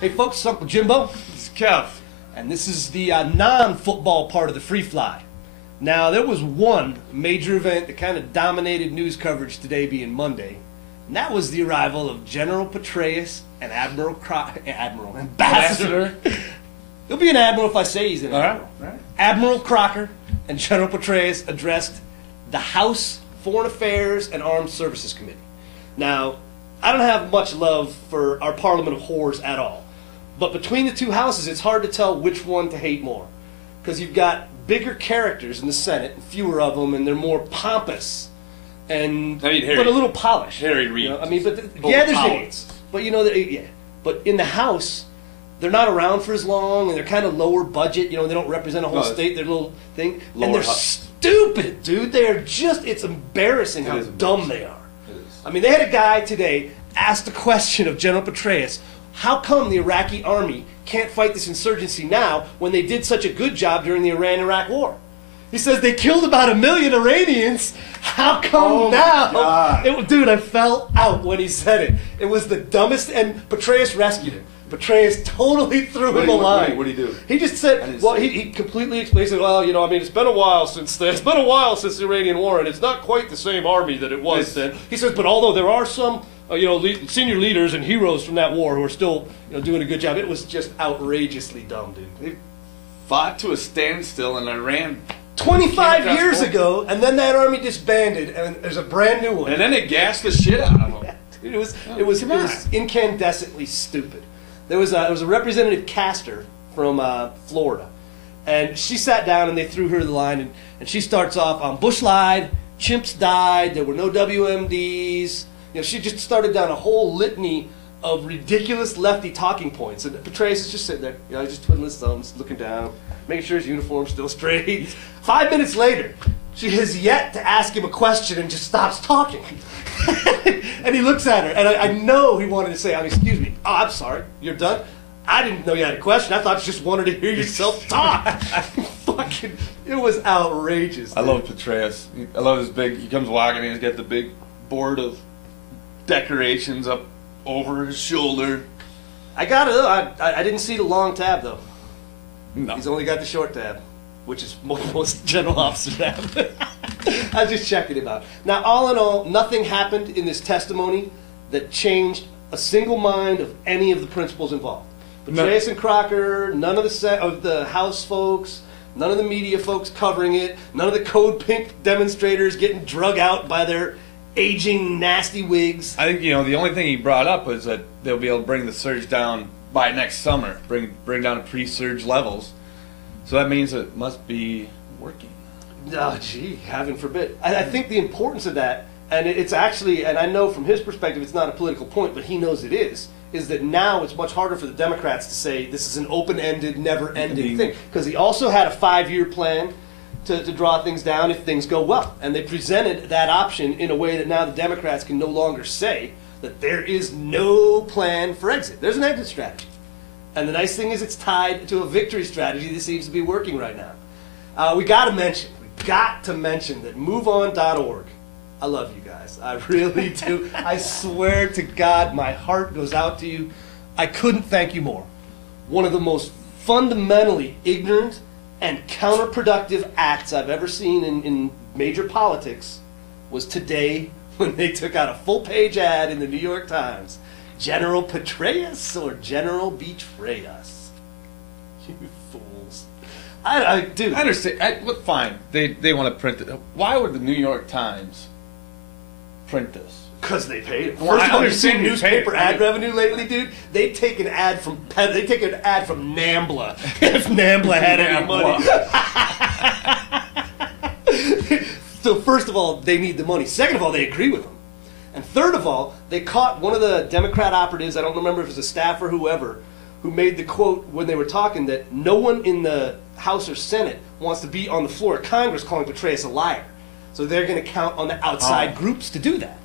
Hey folks, it's Uncle Jimbo. It's Kev. And this is the non-football part of the Freefly. Now, there was one major event that kind of dominated news coverage today, being Monday, and that was the arrival of General Petraeus and Ambassador. He'll be an admiral if I say he's an admiral. Right. Admiral Crocker and General Petraeus addressed the House Foreign Affairs and Armed Services Committee. Now, I don't have much love for our Parliament of Whores at all. But between the two houses, it's hard to tell which one to hate more. Because you've got bigger characters in the Senate, and fewer of them, and they're more pompous, and but a little polished. Harry Reid. You know? I mean, but there's idiots. But you know, But in the House, they're not around for as long, and they're kind of lower budget. You know, they don't represent a whole state. They're a little thing, and they're stupid, dude. They're just—it's embarrassing how dumb they are. I mean, they had a guy today ask the question of General Petraeus, how come the Iraqi army can't fight this insurgency now when they did such a good job during the Iran-Iraq war? He says they killed about 1 million Iranians. How come now? Dude, I fell out when he said it. It was the dumbest, and Petraeus rescued him. Petraeus totally threw him a line. What did he do? He just said, well, he completely explained, he said, well, you know, I mean, it's been a while since the Iranian war, and it's not quite the same army that it was then. He says, but although there are some, senior leaders and heroes from that war who are still, doing a good job, it was just outrageously dumb, dude. They fought to a standstill in Iran 25 years ago, and then that army disbanded, and there's a brand new one. And then it gassed the shit out of them. Dude, it was incandescently stupid. There was a Representative Castor from Florida, and she sat down and they threw her the line, and she starts off, Bush lied, chimps died, there were no WMDs. She just started down a whole litany of ridiculous lefty talking points, and Petraeus is just sitting there, just twiddling his thumbs, looking down, making sure his uniform's still straight. 5 minutes later, she has yet to ask him a question and just stops talking. And he looks at her, and I know he wanted to say, excuse me, I'm sorry, you're done? I didn't know you had a question. I thought you just wanted to hear yourself talk. It was outrageous. I love Petraeus. I love his he comes walking and he's got the big board of decorations up over his shoulder. I didn't see the long tab, though. No. He's only got the short tab, which is most general officers have. I was just checking it out. Now, all in all, nothing happened in this testimony that changed a single mind of any of the principals involved. Petraeus and Crocker, none of the House folks, none of the media folks covering it, none of the Code Pink demonstrators getting drug out by their aging, nasty wigs. I think, the only thing he brought up was that they'll be able to bring the surge down by next summer, bring down to pre-surge levels. So that means it must be working. Oh, gee, heaven forbid. I think the importance of that, and it's actually, and I know from his perspective it's not a political point, but he knows it is that now it's much harder for the Democrats to say this is an open-ended, never-ending thing. Because he also had a 5-year plan to draw things down if things go well. And they presented that option in a way that now the Democrats can no longer say that there is no plan for exit. There's an exit strategy. And the nice thing is it's tied to a victory strategy that seems to be working right now. We got to mention that MoveOn.org. I love you guys. I really do. I swear to God, my heart goes out to you. I couldn't thank you more. One of the most fundamentally ignorant and counterproductive acts I've ever seen in major politics was today when they took out a full-page ad in the New York Times. General Petraeus or General Betray Us? You fools. Dude. I understand. Fine. They want to print it. Why would the New York Times print this? Because they paid it. Well, First of all, you've seen newspaper ad revenue lately, dude. They take an ad from NAMBLA if NAMBLA had any money. So first of all, they need the money. Second of all, they agree with them. And third of all, they caught one of the Democrat operatives, I don't remember if it was a staff or whoever, who made the quote when they were talking that no one in the House or Senate wants to be on the floor of Congress calling Petraeus a liar. So they're going to count on the outside groups to do that.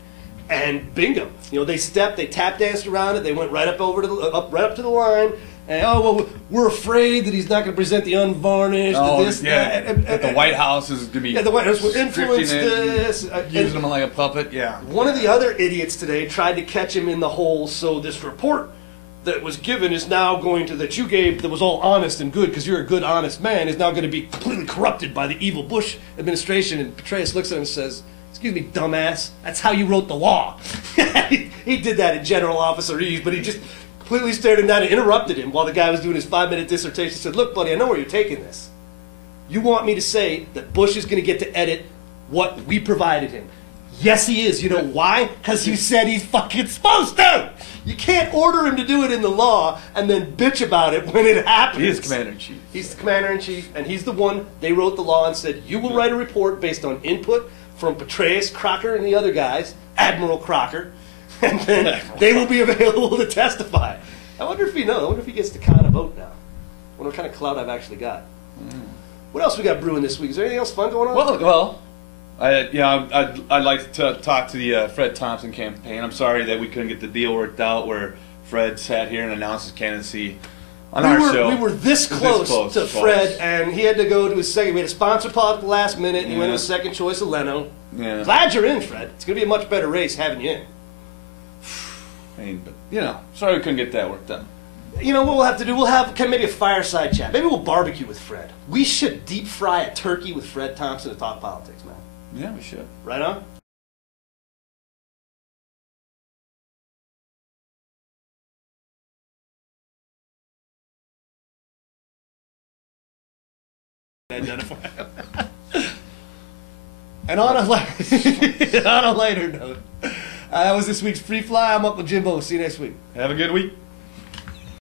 And bingo, they tap danced around it. They went right up over to right up to the line. And we're afraid that he's not going to present the unvarnished. That the White House is going to be. Yeah, the White House will influence this. Using him like a puppet. Yeah. One of the other idiots today tried to catch him in the hole. So this report that was given is now going to, that you gave, that was all honest and good because you're a good, honest man, is now going to be completely corrupted by the evil Bush administration. And Petraeus looks at him and says, excuse me, dumbass, that's how you wrote the law. He did that in General Officer Ease, but he just completely stared him down and interrupted him while the guy was doing his 5-minute dissertation. He said, look, buddy, I know where you're taking this. You want me to say that Bush is going to get to edit what we provided him. Yes, he is. You know why? Because you said he's fucking supposed to. You can't order him to do it in the law and then bitch about it when it happens. He is commander-in-chief. He's the commander-in-chief, and he's the one, they wrote the law and said, you will write a report based on input from Petraeus, Crocker, and the other guys, Admiral Crocker, and then they will be available to testify. I wonder if he knows. I wonder if he gets to kind of vote now. I wonder what kind of clout I've actually got. What else we got brewing this week? Is there anything else fun going on? Well, I'd like to talk to the Fred Thompson campaign. I'm sorry that we couldn't get the deal worked out where Fred sat here and announced his candidacy on our show. We were this close to Fred, and he had to go to his second. We had a sponsor pod at the last minute, and he went to his second choice of Leno. Yeah. Glad you're in, Fred. It's going to be a much better race having you in. I mean, but, sorry we couldn't get that work done. You know what we'll have to do? We'll have maybe a fireside chat. Maybe we'll barbecue with Fred. We should deep fry a turkey with Fred Thompson to talk politics, man. Yeah, we should. Right on? And on a lighter note, that was this week's Free Fly. I'm Uncle Jimbo. See you next week. Have a good week.